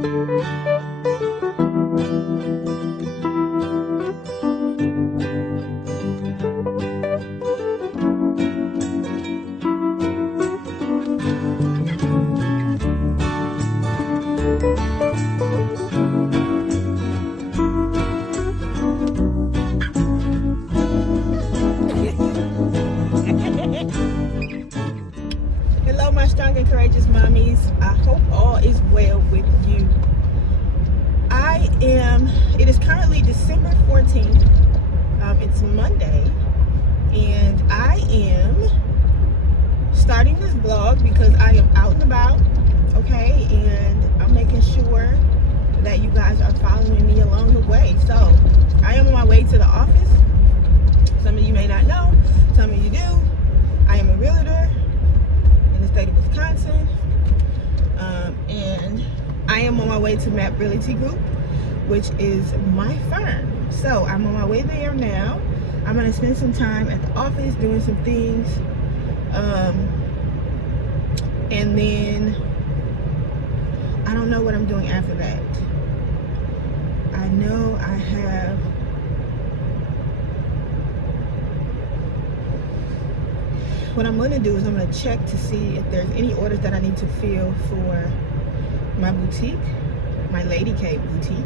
Hello, my strong and courageous mommies. I hope all is well with you. It is currently December 14th. It's Monday, and I am starting this vlog because I am out and about, okay? And I'm making sure that you guys are following me along the way. So, I am on my way to the office. Some of you may not know, some of you do. I am a realtor in the state of Wisconsin, and I am on my way to Map Realty Group, which is my firm. So I'm on my way there now. I'm gonna spend some time at the office doing some things, and then I don't know what I'm doing after that. I know I have what I'm going to do is I'm going to check to see if there's any orders that I need to fill for my boutique, my Lady K boutique.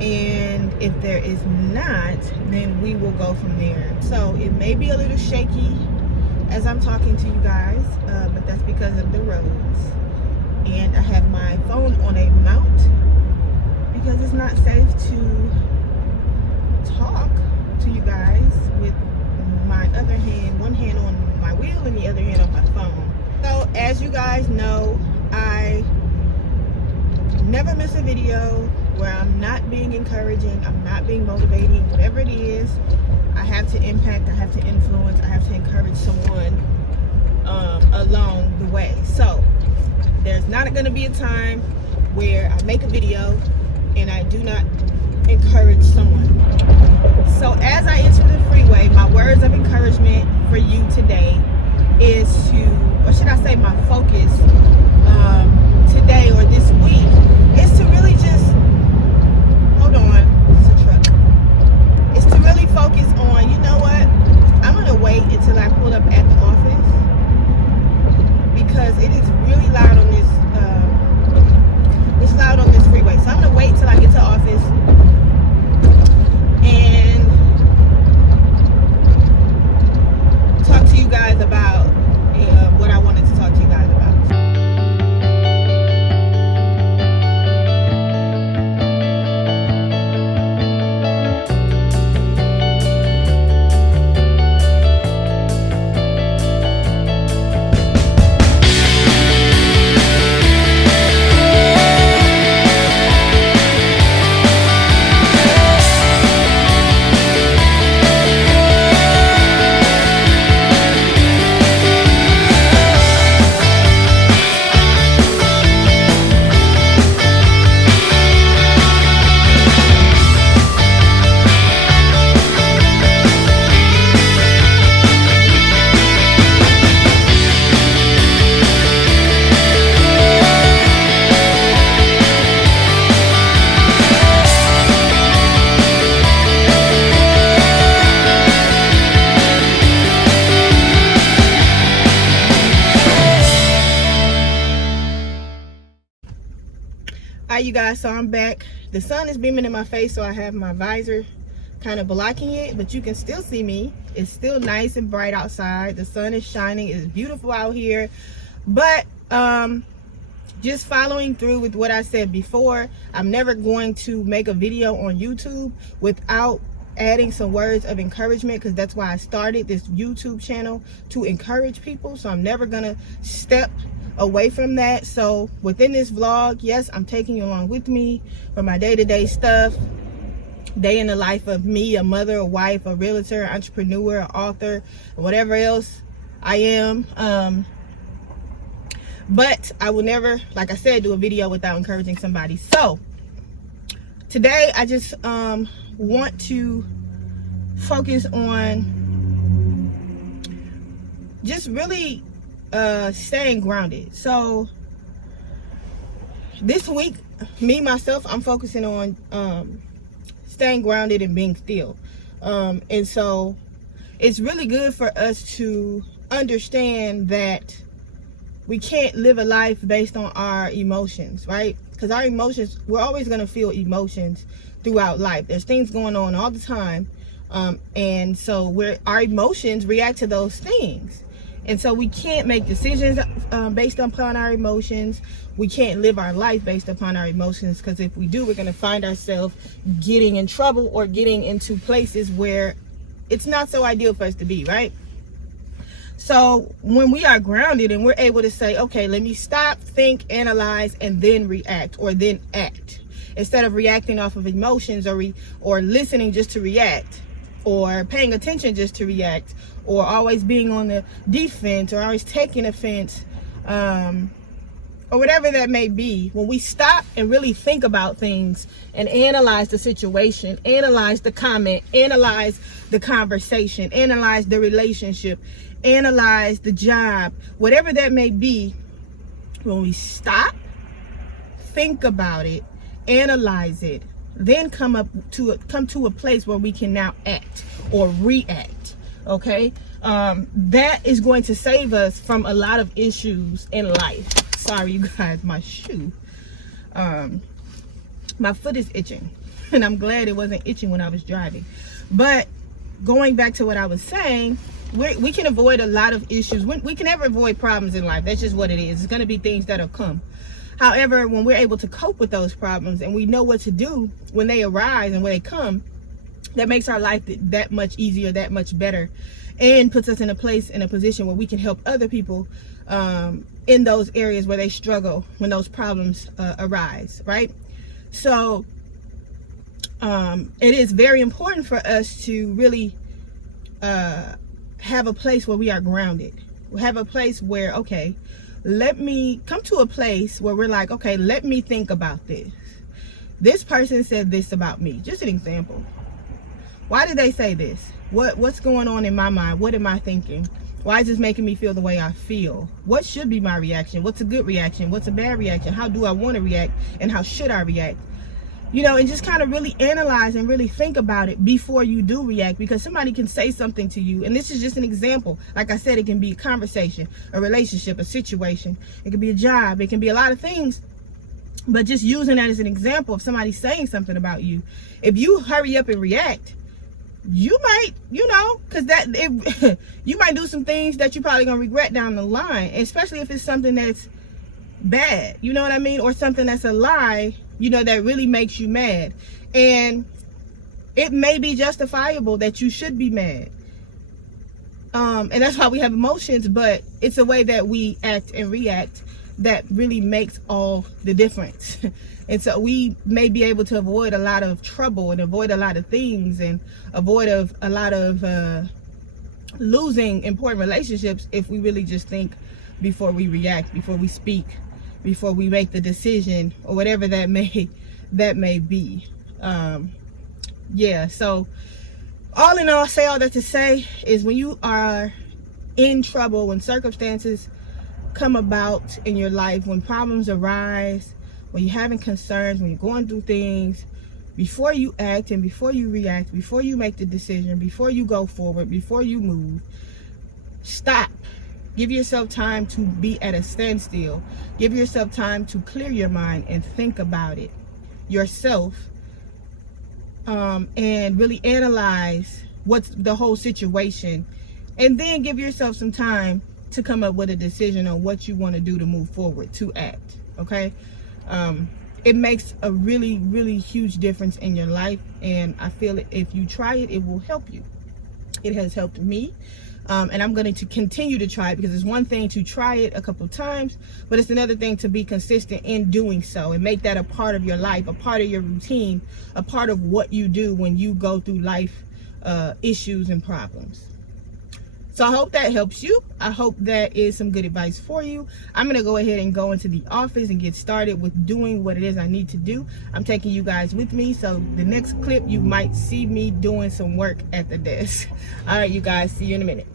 And if there is not, then we will go from there. So it may be a little shaky as I'm talking to you guys, but that's because of the roads. And I have my phone on a mount because it's not safe to talk to you guys with my other hand, one hand on my wheel and the other hand on my phone. So as you guys know, I never miss a video where I'm not being encouraging, I'm not being motivating, whatever it is. I have to impact, I have to influence, I have to encourage someone along the way. So there's not going to be a time where I make a video and I do not encourage someone. So as I enter the freeway, my words of encouragement for you today is to, or should I say my focus today or this week, is to really just, hold on, it's a truck. It's to really focus on, you know what, I'm going to wait until I pull up at the office because it is really loud on this, it's loud on this freeway. So I'm going to wait till I get to the office and talk to you guys about what I wanted to talk to you guys about. Hi you guys, so I'm back. The sun is beaming in my face, so I have my visor kind of blocking it, but you can still see me. It's still nice and bright outside. The sun is shining. It's beautiful out here. But just following through with what I said before, I'm never going to make a video on YouTube without adding some words of encouragement, because that's why I started this YouTube channel, to encourage people. So I'm never gonna step away from that. So within this vlog, yes, I'm taking you along with me for my day-to-day stuff, day in the life of me, a mother, a wife, a realtor, entrepreneur, author, whatever else I am. But I will never, like I said, do a video without encouraging somebody. So today I just want to focus on just really staying grounded. So this week, myself, I'm focusing on staying grounded and being still. And so it's really good for us to understand that we can't live a life based on our emotions, right? Because our emotions, we're always going to feel emotions throughout life. There's things going on all the time. And so our emotions react to those things. And so we can't make decisions based upon our emotions. We can't live our life based upon our emotions, because if we do, we're going to find ourselves getting in trouble or getting into places where it's not so ideal for us to be, right? So when we are grounded and we're able to say, okay, let me stop, think, analyze, and then react, or then act, instead of reacting off of emotions, or listening just to react, or paying attention just to react, or always being on the defense, or always taking offense, or whatever that may be. When we stop and really think about things and analyze the situation, analyze the comment, analyze the conversation, analyze the relationship, analyze the job, whatever that may be, when we stop, think about it, analyze it, then come to a place where we can now act or react. Okay, that is going to save us from a lot of issues in life. Sorry, you guys, my shoe, my foot is itching, and I'm glad it wasn't itching when I was driving. But going back to what I was saying, we can avoid a lot of issues. We can never avoid problems in life. That's just what it is. It's going to be things that'll come. However, when we're able to cope with those problems and we know what to do when they arise and when they come, that makes our life that much easier, that much better, and puts us in a position where we can help other people in those areas where they struggle when those problems arise, right? So it is very important for us to really have a place where we are grounded. We have a place where, okay, let me come to a place where we're like, okay, let me think about this. This person said this about me. Just an example. Why did they say this? What's going on in my mind? What am I thinking? Why is this making me feel the way I feel? What should be my reaction? What's a good reaction? What's a bad reaction? How do I want to react? And how should I react? You know, and just kind of really analyze and really think about it before you do react, because somebody can say something to you. And this is just an example. Like I said, it can be a conversation, a relationship, a situation. It can be a job. It can be a lot of things. But just using that as an example of somebody saying something about you. If you hurry up and react, you might, because you might do some things that you're probably going to regret down the line, especially if it's something that's bad, you know what I mean? Or something that's a lie, that really makes you mad. And it may be justifiable that you should be mad. And that's why we have emotions, but it's a way that we act and react that really makes all the difference. And so we may be able to avoid a lot of trouble and avoid a lot of things and avoid a lot of losing important relationships if we really just think before we react, before we speak, before we make the decision, or whatever that may be. So all in all, I say all that to say is, when you are in trouble, when circumstances come about in your life, when problems arise, when you're having concerns, when you're going through things, before you act and before you react, before you make the decision, before you go forward, before you move, stop. Give yourself time to be at a standstill. Give yourself time to clear your mind and think about it yourself, and really analyze what's the whole situation, and then give yourself some time to come up with a decision on what you want to do to move forward, to act. Okay? It makes a really, really huge difference in your life, and I feel if you try it, it will help you. It has helped me. And I'm going to continue to try it, because it's one thing to try it a couple of times, but it's another thing to be consistent in doing so and make that a part of your life, a part of your routine, a part of what you do when you go through life issues and problems. So I hope that helps you. I hope that is some good advice for you. I'm going to go ahead and go into the office and get started with doing what it is I need to do. I'm taking you guys with me. So the next clip, you might see me doing some work at the desk. All right, you guys, see you in a minute.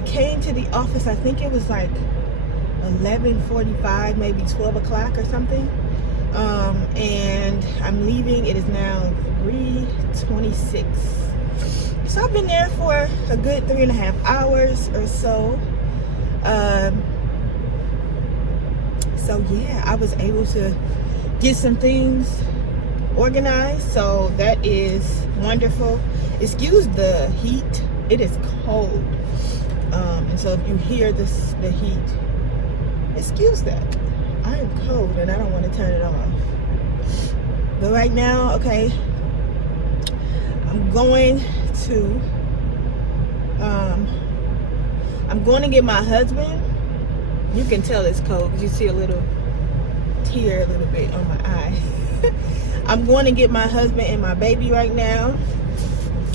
I came to the office, I think it was like 11:45, maybe 12 o'clock or something. And I'm leaving. It is now 3:26. So I've been there for a good 3.5 hours or so. So yeah, I was able to get some things organized, so that is wonderful. Excuse the heat, it is cold, and so if you hear the heat, excuse that. I am cold and I don't want to turn it off. But right now, okay, I'm going to get my husband. You can tell it's cold because you see a little tear a little bit on my eye. I'm going to get my husband and my baby right now.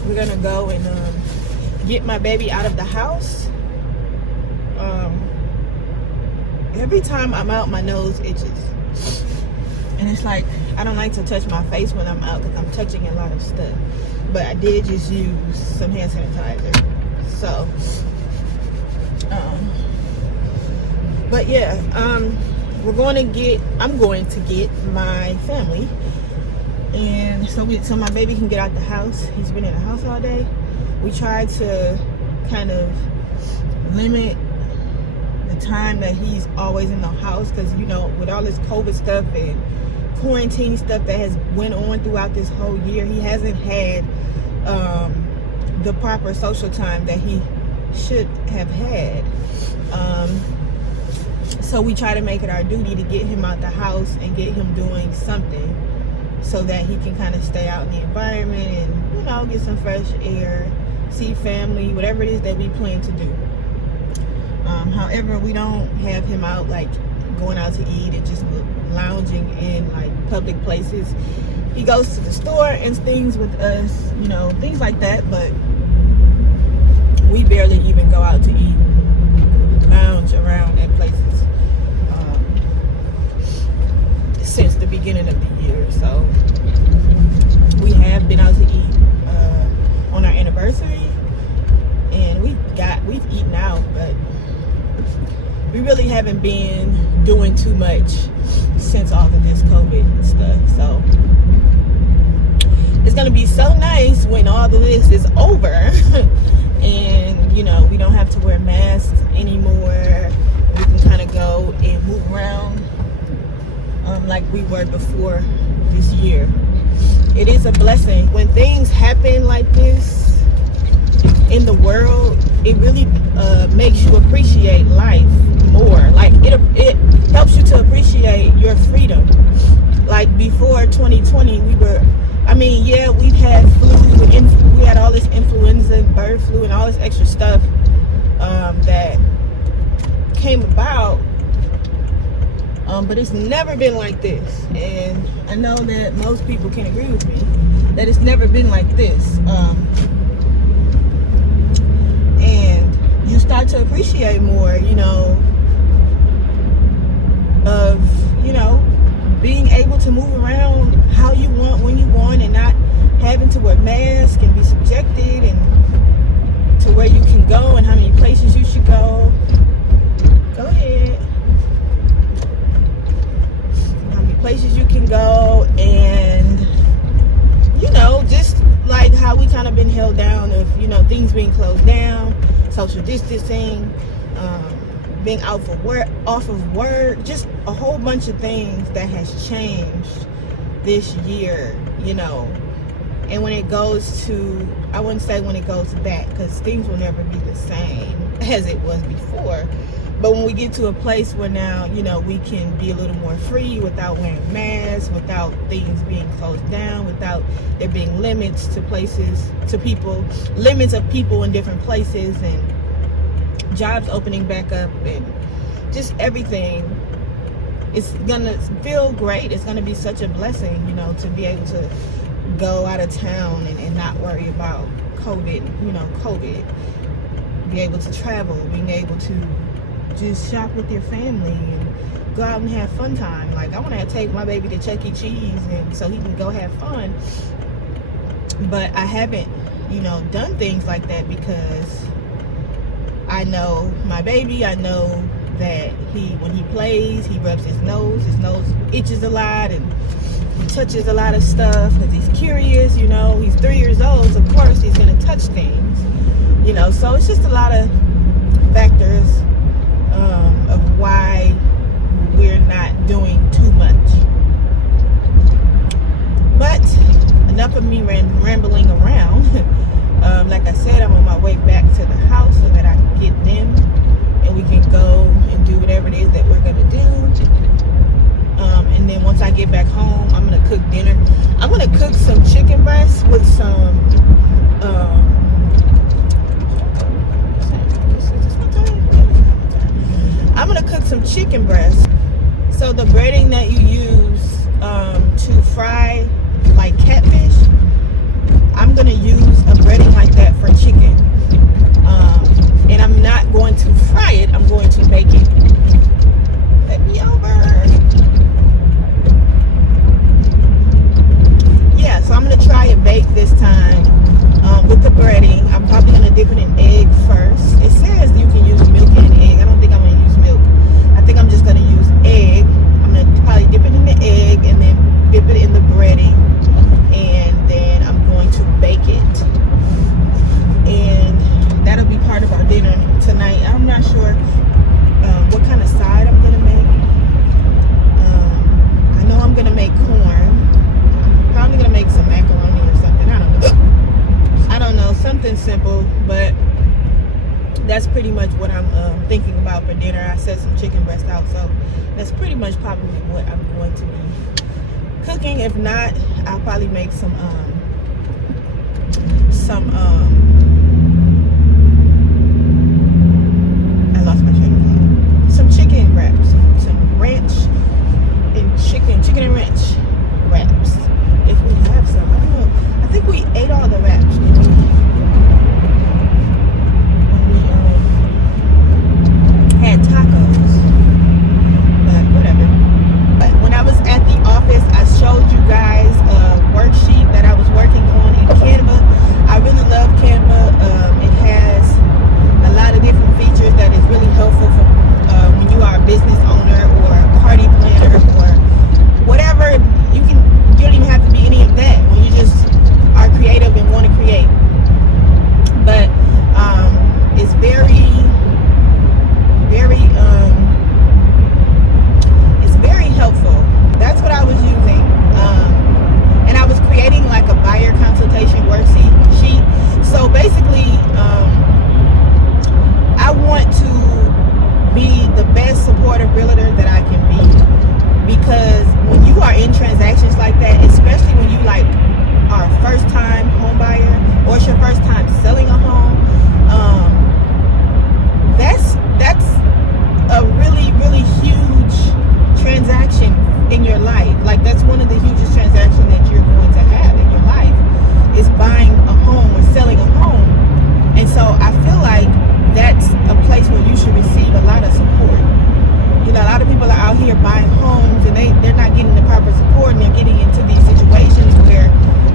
We're gonna go and get my baby out of the house. Every time I'm out, my nose itches, and it's like I don't like to touch my face when I'm out because I'm touching a lot of stuff. But I did just use some hand sanitizer, so but yeah, I'm going to get my family, and so my baby can get out the house. He's been in the house all day. We tried to kind of limit the time that he's always in the house, because you know, with all this COVID stuff and quarantine stuff that has went on throughout this whole year, he hasn't had the proper social time that he should have had. So we try to make it our duty to get him out the house and get him doing something so that he can kind of stay out in the environment and, you know, get some fresh air, see family, whatever it is that we plan to do. However, we don't have him out like going out to eat and just lounging in like public places. He goes to the store and things with us, you know, things like that, but we barely even go out to eat, lounge around at places since the beginning of the year. So we have been out to eat on our anniversary, and we've eaten out, but we really haven't been doing too much since all of this COVID stuff. So it's gonna be so nice when all of this is over and, you know, we don't have to wear masks anymore. We can kind of go and move around like we were before this year. It is a blessing when things happen like this in the world. It really makes you appreciate life more. Like it helps you to appreciate your freedom. Like before 2020, yeah, we've had flu, we had all this influenza, bird flu, and all this extra stuff that came about. But it's never been like this, and I know that most people can agree with me that it's never been like this. And you start to appreciate more, you know, of, you know, being able to move around how you want, when you want, and not having to wear masks and be subjected and to where you can go and how many places you should go. Go ahead. How many places you can go, and, you know, just like how we kind of been held down of, you know, things being closed down, social distancing, being off of work, just a whole bunch of things that has changed this year, you know. And when it goes to, I wouldn't say when it goes back, because things will never be the same as it was before. But when we get to a place where now, you know, we can be a little more free without wearing masks, without things being closed down, without there being limits to places, to people, limits of people in different places, and jobs opening back up, and just everything, it's gonna feel great. It's gonna be such a blessing, you know, to be able to go out of town and not worry about COVID, you know, be able to travel, being able to just shop with your family and go out and have fun time. Like, I want to take my baby to Chuck E. Cheese and so he can go have fun, but I haven't, you know, done things like that because I know my baby. I know that when he plays, he rubs his nose itches a lot, and he touches a lot of stuff because he's curious. You know, he's 3 years old, so of course he's going to touch things. You know, so it's just a lot of factors of why we're not doing too much. But enough of me rambling around. Like I said, I'm on my way back to the house so that I can get them and we can go and do whatever it is that we're going to do. And then once I get back home, I'm going to cook dinner. I'm going to cook some chicken breasts with some I'm going to cook some chicken breasts. So the breading that you use to fry like catfish, I'm going to use a breading like that for chicken. And I'm not going to fry it. I'm going to bake it. Let me over. Yeah, so I'm going to try a bake this time with the breading. I'm probably going to dip it in egg first. It says you can use milk and egg. I don't think I'm going to use milk. I think I'm just going to use egg. I'm going to probably dip it in the egg and then dip it in the breading. And then I'm going to bake it. And that'll be part of our dinner tonight. I'm not sure what kind of side I'm going to make. I know I'm going to make corn. I'm probably going to make some macaroni or something. I don't know. Something simple, but that's pretty much what I'm thinking about for dinner. I set some chicken breast out, so that's pretty much probably what I'm going to be cooking. If not, I'll probably make some I lost my train of thought. Some chicken wraps, some ranch and chicken and ranch wraps. If we have some, I don't know. I think we ate all the wraps when we had tacos. But whatever. But when I was at the office, I showed you guys a worksheet that I was working on in Canva. I really love Canva. It has a lot of different features that is really helpful for when you are a business owner or a party planner or whatever. You don't even have to be any of that when you just are creative and want to create. But it's very helpful. That's what I was using. And I was creating like a buyer consultation worksheet. So basically, I want to be the best supportive realtor that I can be. Because when you are in transactions like that, especially when you like are a first time home buyer or it's your first time selling a home, that's a really, really huge transaction in your life. Like that's one of the hugest transactions that you're going to have in your life is buying a home or selling a home. And so I feel like that's a place where you should receive a lot of support. You know, a lot of people are out here buying homes and they're not getting the proper support, and they're getting into these situations where,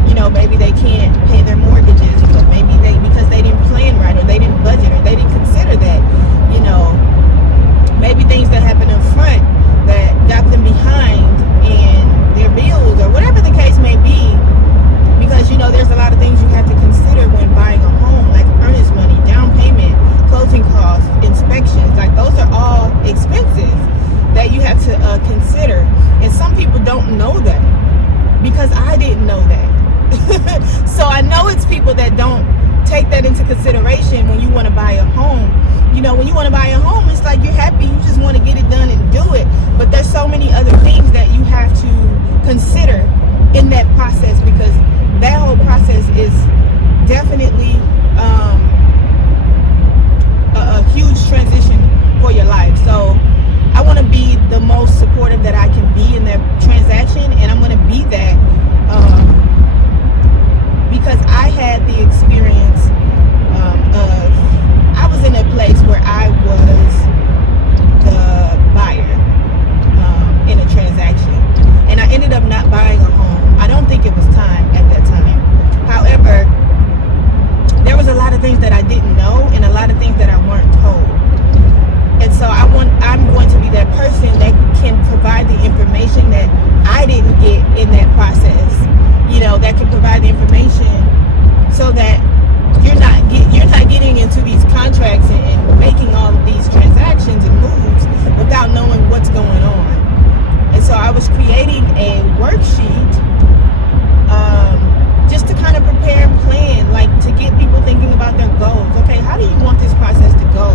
you know, maybe they can't pay their mortgages, but maybe because they didn't plan right, or they didn't budget, or they didn't consider that, you know, maybe things that happened up front that got them behind in their bills or whatever the case may be. Because, you know, there's a lot of things you have to consider when buying a home, like earnest money, down payment, closing costs, inspections. Like those are all expenses that you have to consider. And some people don't know that, because I didn't know that. So I know it's people that don't take that into consideration when you want to buy a home. You know, when you want to buy a home, it's like you're happy, you just want to get it done and do it. But there's so many other things that you have to consider in that process, because that whole process is definitely a huge transition for your life. So I want to be the most supportive that I can be in that transaction, and I'm going to be that because I had the experience of, I was in a place where I was the buyer in a transaction, and I ended up not buying a home. I don't think it was time at that time. However, there was a lot of things that I so that you're not getting into these contracts and making all of these transactions and moves without knowing what's going on. And so I was creating a worksheet just to kind of prepare and plan, like to get people thinking about their goals. Okay, how do you want this process to go?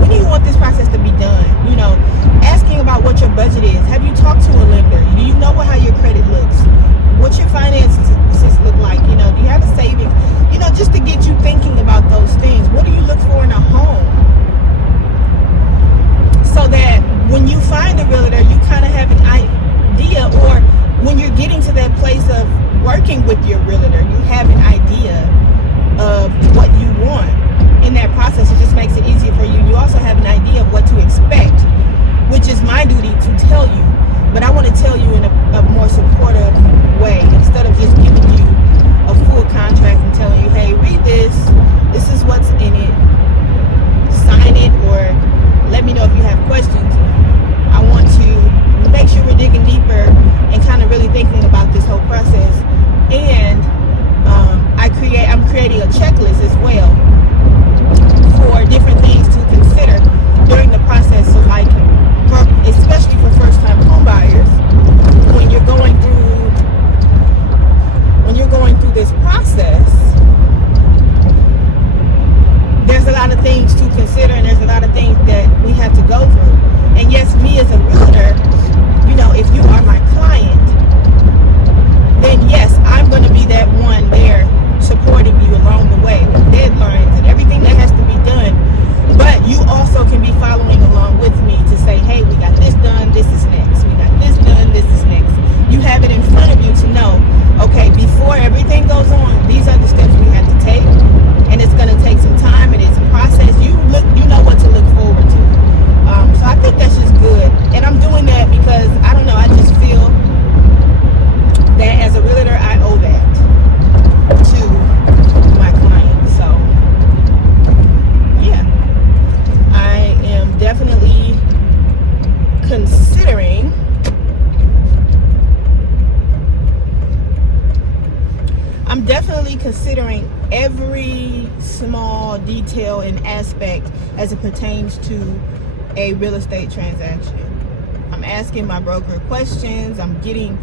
When do you want this process to be done? You know, asking about what your budget is. Have you talked to a lender? Do you know how your credit looks? What's your finances look like? You know, do you have a savings? You know, just to get you thinking about those things. What do you look for in a home? So that when you find a realtor, you kind of have an idea, or when you're getting to that place of working with your realtor, you have an idea of what you want. In that process, it just makes it easier for you. You also have an idea of what to expect, which is my duty to tell you. But I want to tell you in a more supportive way, instead of just giving you a full contract and telling you, hey, read this. This is what's in it. Sign it, or let me know if you have questions. I want to make sure we're digging deeper and kind of really thinking about this whole process. And I'm creating a checklist as well for different things to consider during the process. So like, especially for first-time home buyers, when you're going through this process, there's a lot of things to consider, and there's a lot of things that we have to go through. And yes, me as a realtor, you know, if you are my client, then yes, I'm going to be that one there supporting you along the way with deadlines and everything that has to be done. But you also can be following along with me to say, hey, we got this done, this is next. We got this done, this is next. You have it in front of you to know, okay, before everything goes on, these are the steps we have to take. And it's going to take some time, and it's a process. You know what to look forward to. So I think that's just good. And I'm doing that because, I don't know, I just feel that as a realtor, I owe that to my clients. So, yeah. I am definitely considering every small detail and aspect as it pertains to a real estate transaction. I'm asking my broker questions. I'm getting,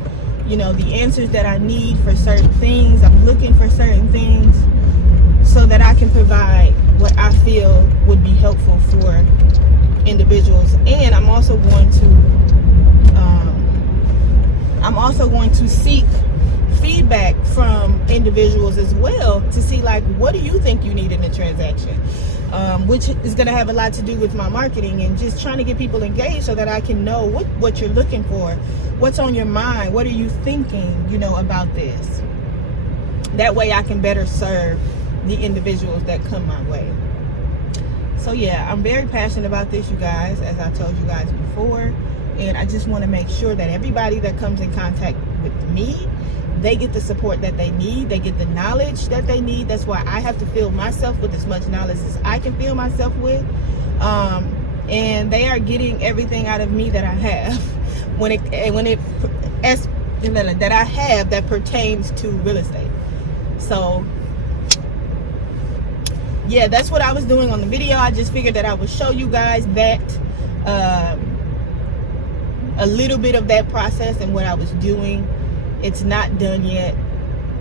you know, the answers that I need for certain things. I'm looking for certain things so that I can provide what I feel would be helpful for individuals. And I'm also going to seek feedback from individuals as well to see, like, what do you think you need in a transaction, which is going to have a lot to do with my marketing and just trying to get people engaged so that I can know what you're looking for, what's on your mind, what are you thinking, you know, about this. That way I can better serve the individuals that come my way. So yeah, I'm very passionate about this, you guys, as I told you guys before, and I just want to make sure that everybody that comes in contact with me, they get the support that they need, they get the knowledge that they need. That's why I have to fill myself with as much knowledge as I can fill myself with, and they are getting everything out of me that I have that I have that pertains to real estate. So yeah, that's what I was doing on the video. I just figured that I would show you guys that a little bit of that process and what I was doing. It's not done yet.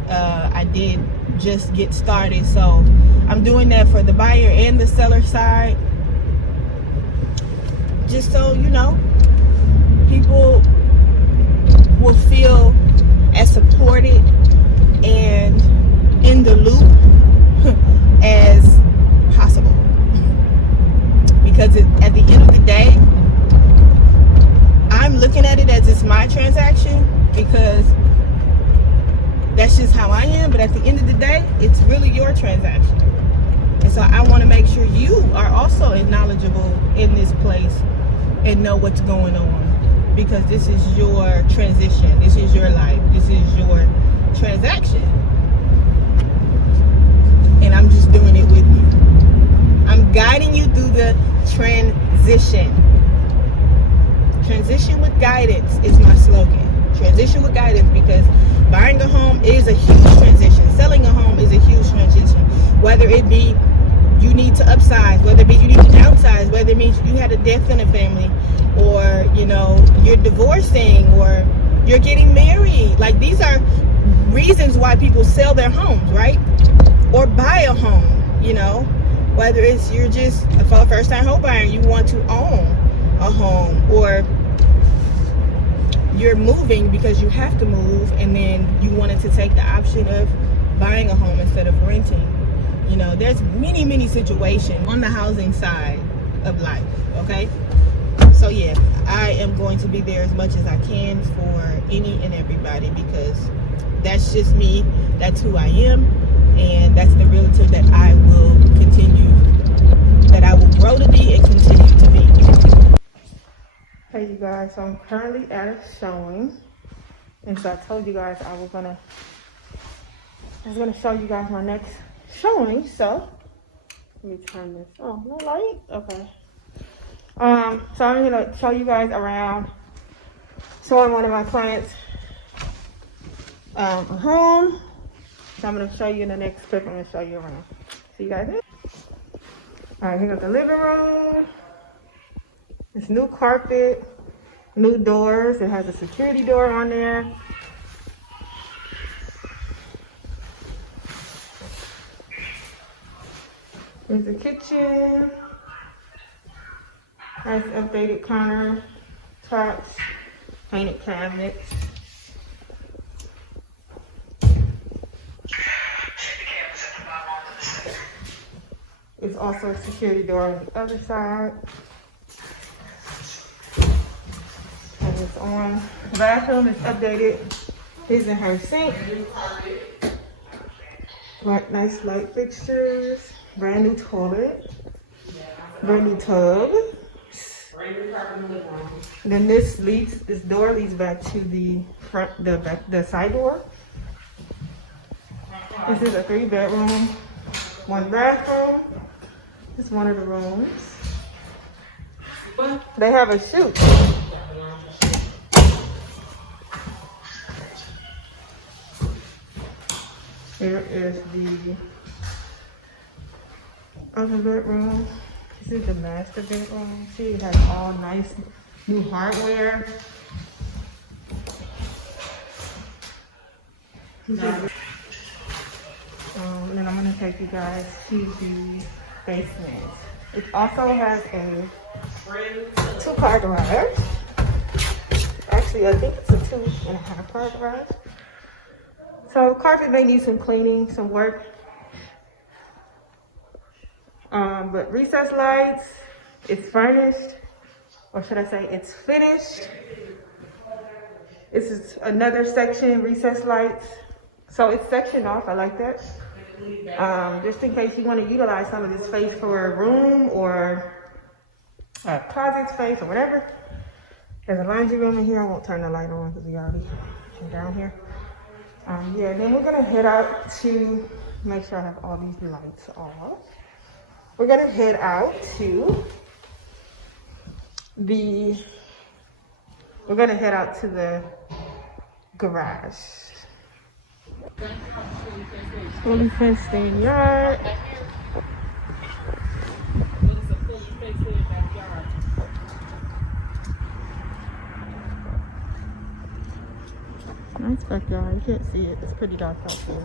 I did just get started, so I'm doing that for the buyer and the seller side, just so you know, people will feel as supported and in the loop as possible, because at the end of the day, I'm looking at it as it's my transaction, because that's just how I am. But at the end of the day, it's really your transaction. And so I want to make sure you are also knowledgeable in this place and know what's going on, because this is your transition. This is your life. This is your transaction. And I'm just doing it with you. I'm guiding you through the transition. Transition with guidance is my slogan. Transition with guidance, because buying a home is a huge transition. Selling a home is a huge transition. Whether it be you need to upsize, whether it be you need to downsize, whether it means you had a death in the family, or you know, you're divorcing, or you're getting married. Like, these are reasons why people sell their homes, right? Or buy a home, you know, whether it's you're just a first-time home buyer, you want to own a home, or you're moving because you have to move, and then you wanted to take the option of buying a home instead of renting. You know, there's many situations on the housing side of life, okay? So yeah, I am going to be there as much as I can for any and everybody, because that's just me, that's who I am, and that's the realtor that I will grow to be and continue to be. Hey you guys, so I'm currently at a showing, and so I told you guys I was gonna show you guys my next showing. So let me turn this on. No light? Okay. So I'm gonna show you guys around, showing one of my clients a home. So I'm gonna show you in the next clip. I'm gonna show you around. See you guys there. All right, here's the living room. It's new carpet, new doors. It has a security door on there. Here's the kitchen. Nice updated counter tops, painted cabinets. There's also a security door on the other side. And it's on. The bathroom is updated. His and her sink. Nice light fixtures. Brand new toilet. Brand new tub. Then this door leads back to the the side door. This is a 3-bedroom, 1 bathroom. This is one of the rooms. They have a chute. Here is the other bedroom. This is the master bedroom. See, it has all nice new hardware. And then I'm gonna take you guys to the basement. It also has a 2-car garage. Actually, I think it's a 2.5-car garage. So carpet may need some cleaning, some work. But recessed lights, it's furnished, or should I say it's finished. This is another section, recessed lights. So it's sectioned off, I like that. Just in case you want to utilize some of this space for a room or a closet space or whatever. There's a laundry room in here. I won't turn the light on because we already came down here. Yeah, then we're gonna head out to, make sure I have all these lights off. We're gonna head out to the garage. Fully fenced in yard. Nice backyard. You can't see it. It's pretty dark out here.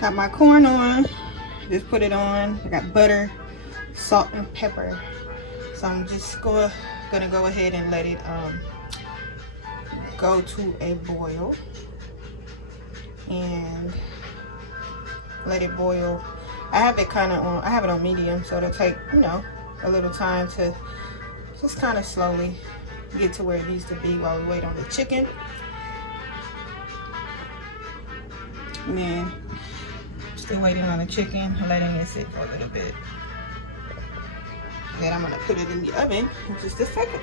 Got my corn on, just put it on. I got butter, salt, and pepper. So I'm just gonna go ahead and let it go to a boil and let it boil. I have it on medium, so it'll take, you know, a little time to just kind of slowly get to where it needs to be while we wait on the chicken. And then still waiting on the chicken, letting it sit for a little bit. Then I'm gonna put it in the oven in just a second.